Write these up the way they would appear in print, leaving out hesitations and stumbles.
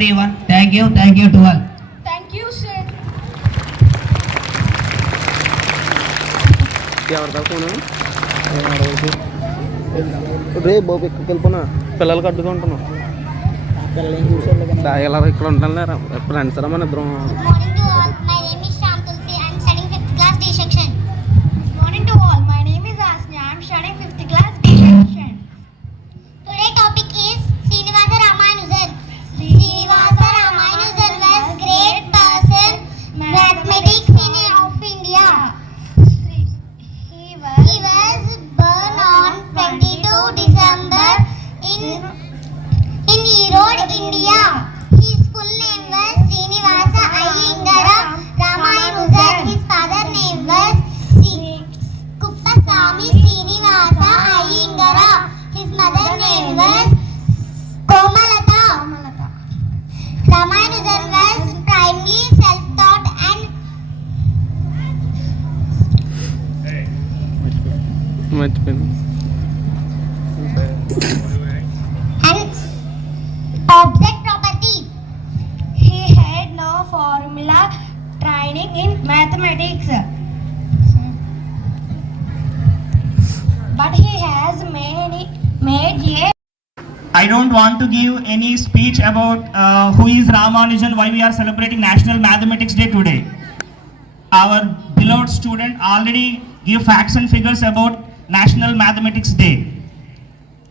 Everyone, thank you to all. Thank you, sir. రే బాబు ఎక్కడికి వెళ్ళిపోనా పిల్లలకి అడ్డుగా ఉంటున్నాం ఎలా ఇక్కడ ఉంటాను లేరా ఫ్రెండ్స్ రా మన ఇద్దరం India. His full name was Srinivasa Iyengar Ramanujan. His father name was Kuppasamy Srinivasa Iyengar. His mother name was Komalata. Ramanujan was primarily self-taught and object property. He had no formula training in mathematics, but he has made a. I don't want to give any speech about who is Ramanujan, why we are celebrating National Mathematics Day today. Our beloved student already give facts and figures about National Mathematics Day.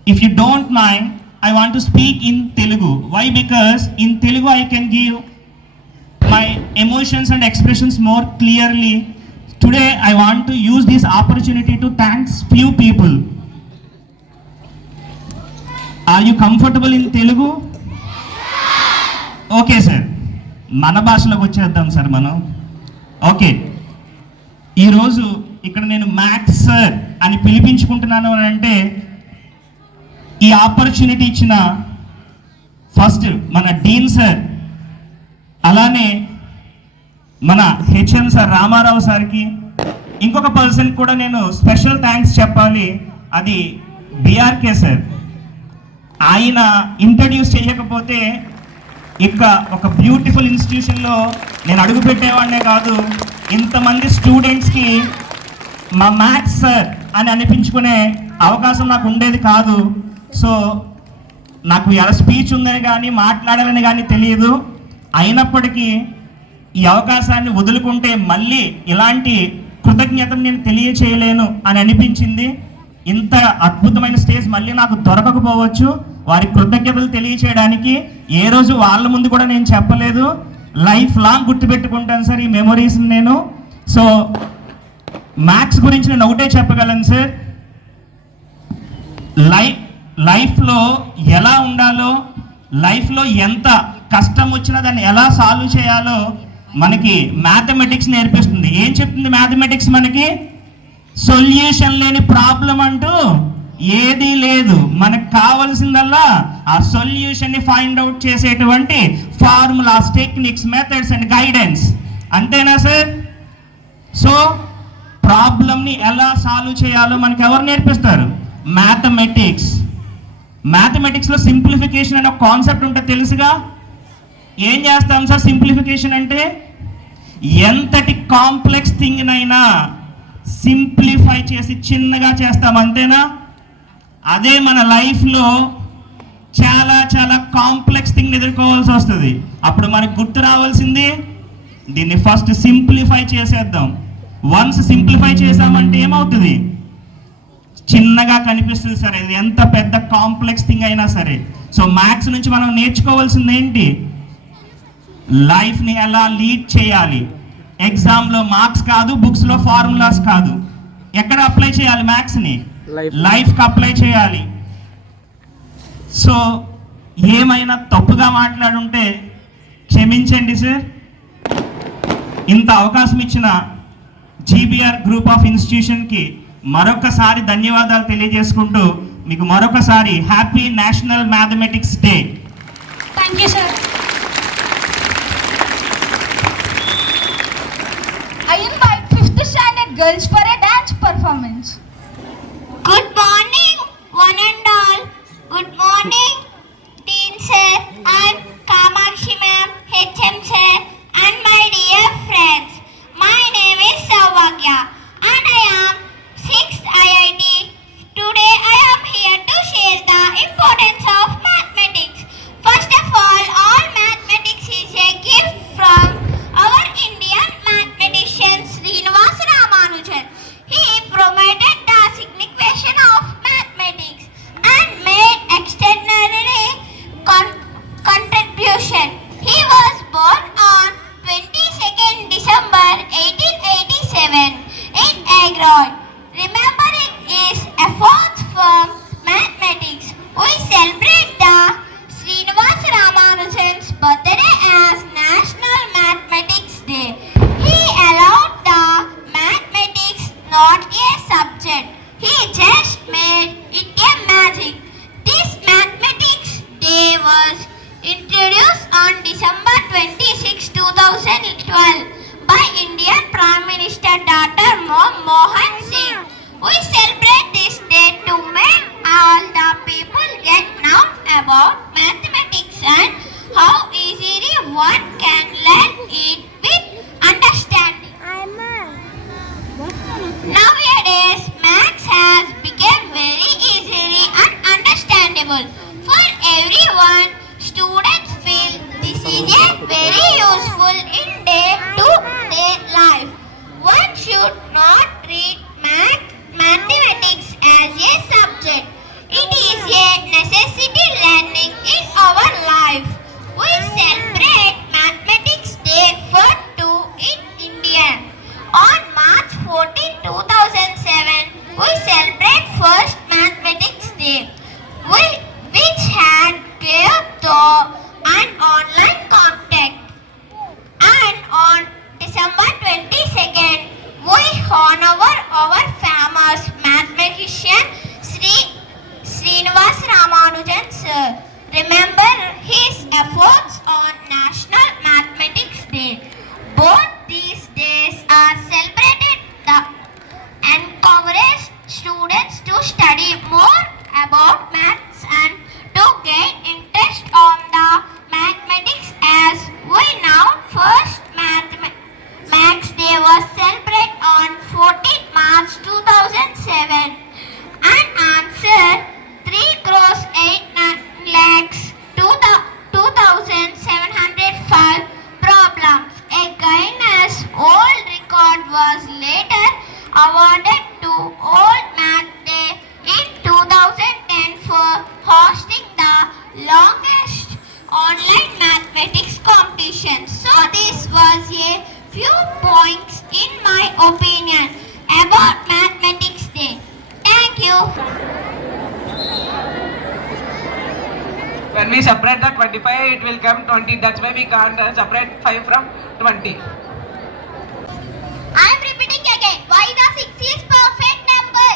If you don't mind, I want to speak in Telugu. Why? Because in Telugu I can give my emotions and expressions more clearly. Today I want to use this opportunity to thank few people. Are you comfortable in Telugu? Okay sir. మన భాషలోకి వచ్చేద్దాం sir మనం. Okay, ఈరోజు ఇక్కడ నేను maths sir అని పిలిపించుకుంటున్నాను అని అంటే ఈ ఆపర్చునిటీ ఇచ్చిన ఫస్ట్ మన డీన్ సార్, అలానే మన హెచ్ఎం సార్ రామారావు సార్కి, ఇంకొక పర్సన్ కూడా నేను స్పెషల్ థ్యాంక్స్ చెప్పాలి, అది బిఆర్కే సార్. ఆయన ఇంట్రడ్యూస్ చేయకపోతే ఇక ఒక బ్యూటిఫుల్ ఇన్స్టిట్యూషన్లో నేను అడుగు పెట్టేవాడినే కాదు, ఇంతమంది స్టూడెంట్స్కి మా మ్యాథ్స్ సార్ అని అనిపించుకునే అవకాశం నాకు ఉండేది కాదు. సో నాకు ఎలా స్పీచ్ ఉందని కానీ మాట్లాడాలని కానీ తెలియదు. అయినప్పటికీ ఈ అవకాశాన్ని వదులుకుంటే మళ్ళీ ఇలాంటి కృతజ్ఞతను నేను తెలియచేయలేను అని అనిపించింది. ఇంత అద్భుతమైన స్టేజ్ మళ్ళీ నాకు దొరకకపోవచ్చు. వారి కృతజ్ఞతలు తెలియచేయడానికి ఏ రోజు వాళ్ళ ముందు కూడా నేను చెప్పలేదు. లైఫ్ లాంగ్ గుర్తుపెట్టుకుంటాను సార్ ఈ మెమొరీస్ని నేను. సో మ్యాథ్స్ గురించి నేను ఒకటే చెప్పగలను సార్, లైఫ్లో ఎలా ఉండాలో, లైఫ్లో ఎంత కష్టం వచ్చినా దాన్ని ఎలా సాల్వ్ చేయాలో మనకి మ్యాథమెటిక్స్ నేర్పిస్తుంది. ఏం చెప్తుంది మ్యాథమెటిక్స్ మనకి? సొల్యూషన్ లేని ప్రాబ్లం అంటూ ఏదీ లేదు. మనకు కావాల్సిందల్లా ఆ సొల్యూషన్ని ఫైండ్ అవుట్ చేసేటువంటి formulas, techniques, methods and guidance. అంతేనా సార్? సో ప్రాబ్లమ్ని ఎలా సాల్వ్ చేయాలో మనకి ఎవరు నేర్పిస్తారు? మ్యాథమెటిక్స్. మ్యాథమెటిక్స్లో సింప్లిఫికేషన్ అనే ఒక కాన్సెప్ట్ ఉంటుంది తెలుసుగా. ఏం చేస్తాం సార్ సింప్లిఫికేషన్ అంటే? ఎంతటి కాంప్లెక్స్ థింగ్నైనా సింప్లిఫై చేసి చిన్నగా చేస్తాం, అంతేనా? అదే మన లైఫ్లో చాలా చాలా కాంప్లెక్స్ థింగ్ ఎదుర్కోవాల్సి వస్తుంది. అప్పుడు మనకు గుర్తు రావాల్సింది దీన్ని ఫస్ట్ సింప్లిఫై చేసేద్దాం. వన్స్ సింప్లిఫై చేసామంటే ఏమవుతుంది, చిన్నగా కనిపిస్తుంది సరే, ఇది ఎంత పెద్ద కాంప్లెక్స్ థింగ్ అయినా సరే. సో మ్యాథ్స్ నుంచి మనం నేర్చుకోవాల్సింది ఏంటి, లైఫ్ని ఎలా లీడ్ చేయాలి. ఎగ్జామ్లో మార్క్స్ కాదు, బుక్స్లో ఫార్ములాస్ కాదు, ఎక్కడ అప్లై చేయాలి మ్యాథ్స్ని, లైఫ్కి అప్లై చేయాలి. సో ఏమైనా తప్పుగా మాట్లాడుంటే క్షమించండి సార్. ఇంత అవకాశం ఇచ్చిన జీబీఆర్ గ్రూప్ ఆఫ్ ఇన్స్టిట్యూషన్కి మరొకసారి ధన్యవాదాలు తెలియజేసుకుంటూ మీకు మరొకసారి happy national mathematics day. Thank you, sir. I invite 5th standard girls for a dance performance. Good morning, one and all. Good morning, Dean sir and Kamakshi ma'am, HM sir, and my dear friends. My name is Sauvagya and I am 6th IIT. Today I am here to share the importance of mathematics. First of all mathematics is a gift from our Indian mathematician Srinivasa Ramanujan. He promoted the signification of mathematics and made extraordinary contribution. He was born on 22nd December 1887 in Agraud. Remembering his efforts from mathematics, we celebrate the Srinivasa Ramanujan's birthday as National Mathematics Day. He allowed the mathematics not a subject. He just made it a magic. This Mathematics Day was introduced on December 26, 2012 by Indian Prime Minister Dr. Manmohan Singh. We celebrate this day to make all the people get know about mathematics and how easily one can learn it with understanding. Nowadays, maths has become very easily and understandable for everyone. Students feel this is a very useful in day-to-day life. One should not treat mathematics as a subject. It is a necessity learning in our life. We celebrate Mathematics Day for 2 in India. On March 14, 2007, we celebrate first Mathematics Day, which had gave to an online contact. And on December 22nd, we honor our famous mathematician Srinivasa Ramanujan sir. Remember his efforts on National Mathematics Day. Both these days are celebrated and encourage students to study more about maths and to gain interest on the mathematics as we know first Maths Day was celebrated on 14 March 2007 and answered 3,08,02,705 problems. A Guinness World Record was later awarded to Old Math Day in 2010 for hosting the longest online mathematics competition. So this was a few points in my opinion about Mathematics Day. Thank you. When we separate the 25, it will come 20. That's why we can't separate 5 from 20. I am repeating again. Why the 6 is perfect number?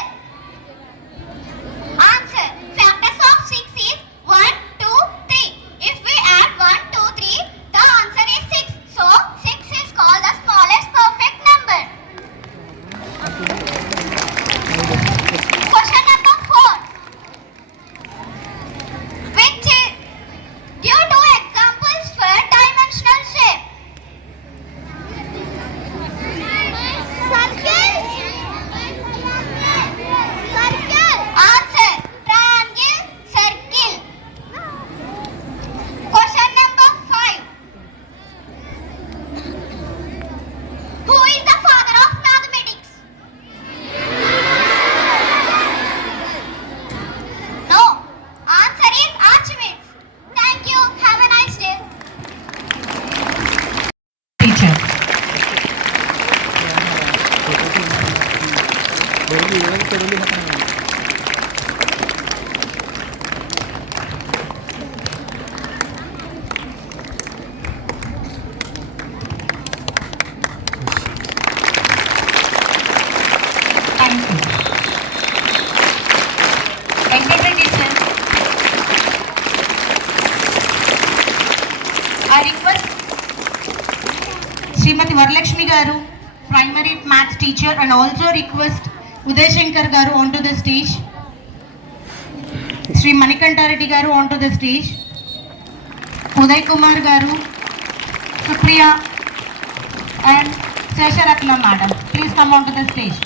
Answer. Factors of 6 is 1, 2, 3. If we add 1, 2, 3, the answer is 6. So 6 is called the smallest perfect number. Question number 4. Which is give 2 examples for dimensional shape. Thank you. Integrity, sir. I request Srimati Varalakshmi Garu, primary maths teacher, and also request Uday Shankar Garu onto the stage. Sri Manikanta Reddy Garu onto the stage. Uday Kumar Garu, Supriya, and Sesharatna Madam. Please come onto the stage.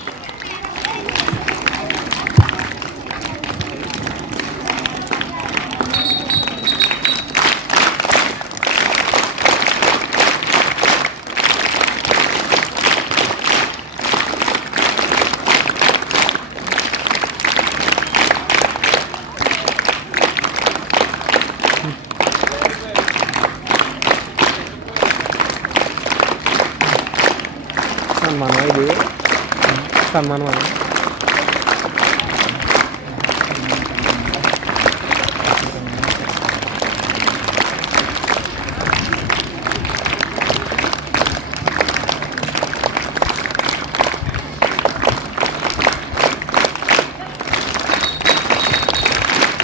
సన్మానం ఇది సన్మానం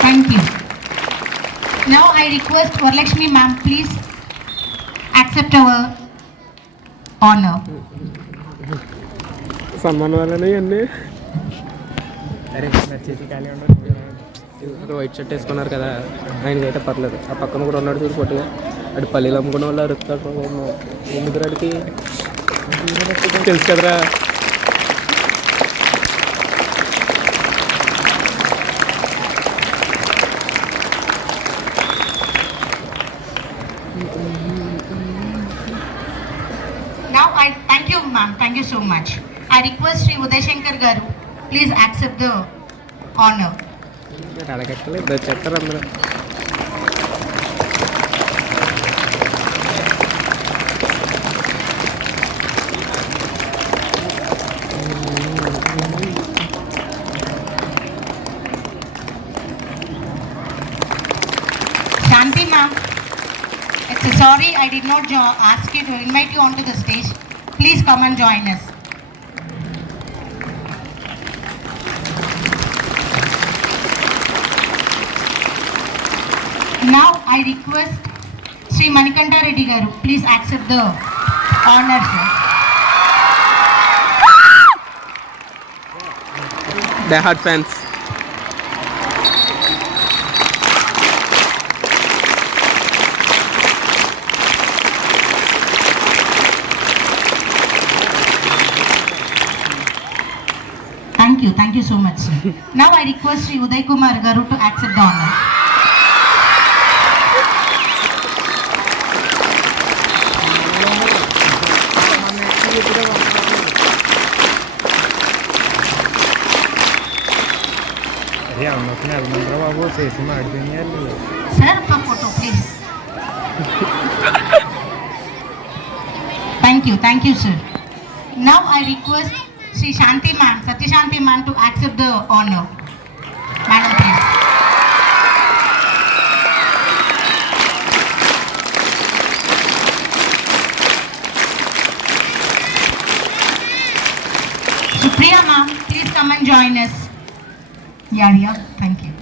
Thank you. Now I request Varalakshmi ma'am, please accept our honor. సన్మానం వాళ్ళని అన్నీ white shirt వేసుకున్నారు కదా, ఆయనకైతే పర్లేదు. ఆ పక్కన కూడా ఉన్నాడు చూడు పొట్టుగా, అటు పల్లీలు అమ్ముకునే వాళ్ళు అరుస్తాడు. ఎందుకు అడిగి తెలుసు కదరా. Now I thank you ma'am, thank you so much. I request Sri Uday Shankar Garu, please accept the honor. అడగక్కలే ఇద్దరు చెప్తారు అందరూ. Shanti ma'am, sorry I did not ask you to invite you onto the stage. Please come and join us. Now I request Sri Manikanta Reddy Garu, please accept the honor, sir. Day hard fans. Thank you so much, sir. Now I request Sri Uday Kumar Garu to accept the honor. Sir, for photo, please. Thank you, sir. Now I request Sri Shanti ma'am, Satya Shanti ma'am to accept the honor. Madam, please. Supriya ma'am, please come and join us. Yeah, thank you.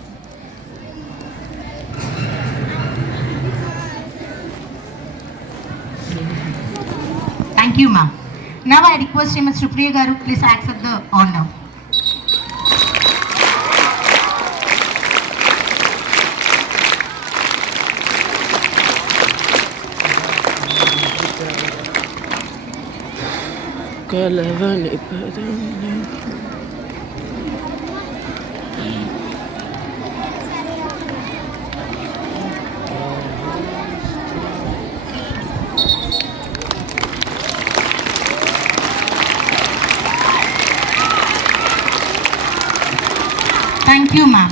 Thank you, ma'am. Now I request Srimati Supriya Garu, please accept the honor. కలవని పదం Thank you, ma'am.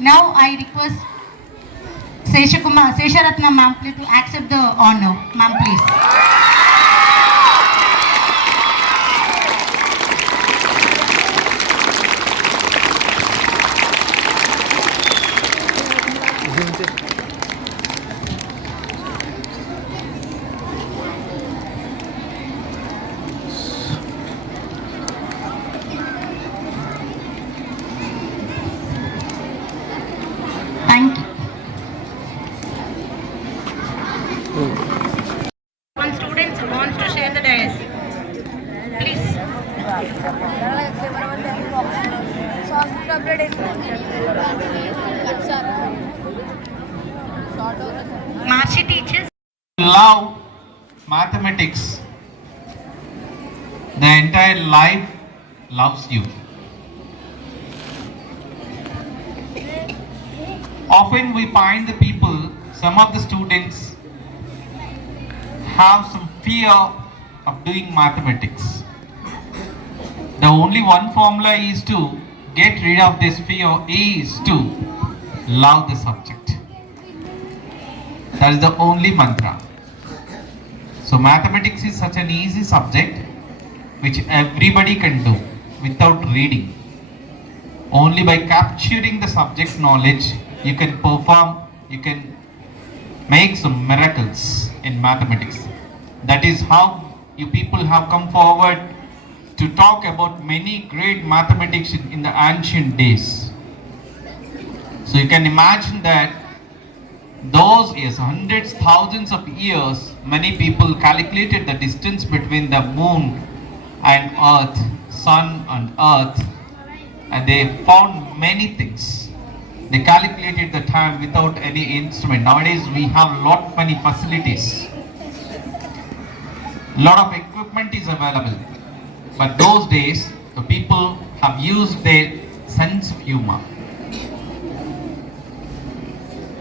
Now I request Sesharatna ma'am, please to accept the honor. Ma'am, please. mathematics, the entire life loves you. Often we find the people, some of the students have some fear of doing mathematics. The only one formula is to get rid of this fear is to love the subject. That is the only mantra. So mathematics is such an easy subject which everybody can do without reading. Only by capturing the subject knowledge you can perform, you can make some miracles in mathematics. That is how you people have come forward to talk about many great mathematicians in the ancient days. So you can imagine that those years, hundreds, thousands of years, many people calculated the distance between the moon and earth, sun and earth, and they found many things. They calculated the time without any instrument. Nowadays we have lot many facilities. Lot of equipment is available. But those days the people have used their sense of humor.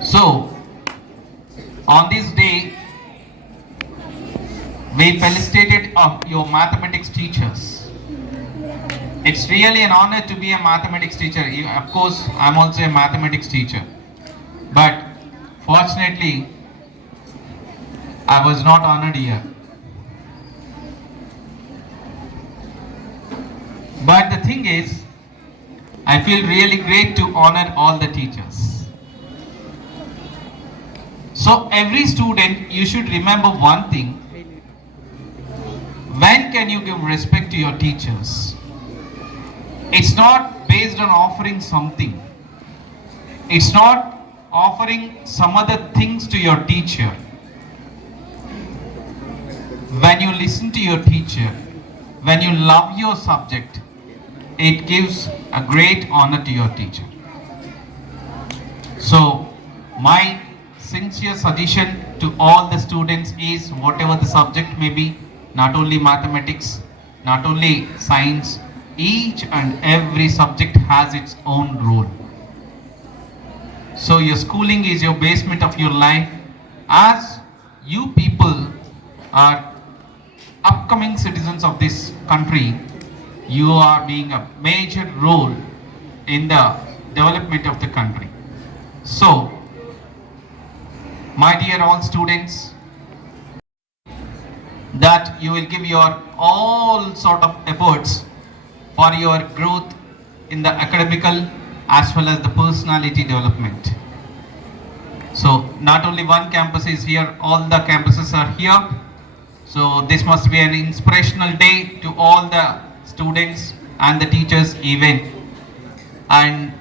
So on this day we felicitated your mathematics teachers. It's really an honor to be a mathematics teacher. Of course, I'm also a mathematics teacher. But fortunately, I was not honored here. But the thing is, I feel really great to honor all the teachers. So every student, you should remember one thing. When can you give respect to your teachers? It's not based on offering something. It's not offering some other things to your teacher. When you listen to your teacher, when you love your subject, it gives a great honor to your teacher. So my sincere suggestion to all the students is, whatever the subject may be, not only mathematics, not only science, each and every subject has its own role. So your schooling is your basement of your life. As you people are upcoming citizens of this country, you are being a major role in the development of the country. So, my dear all students, that you will give your all sort of efforts for your growth in the academical as well as the personality development. So not only one campus is here, all the campuses are here. So this must be an inspirational day to all the students and the teachers even. And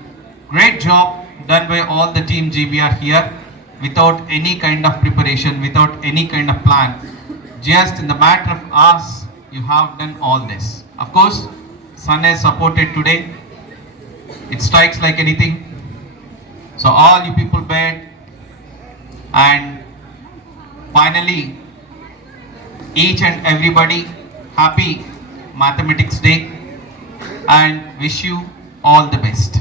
great job done by all the team GBR here, without any kind of preparation, without any kind of plan. Just in the matter of hours, you have done all this. Of course, sun has supported today. It strikes like anything. So all you people bed, and finally, each and everybody happy Mathematics Day, and wish you all the best.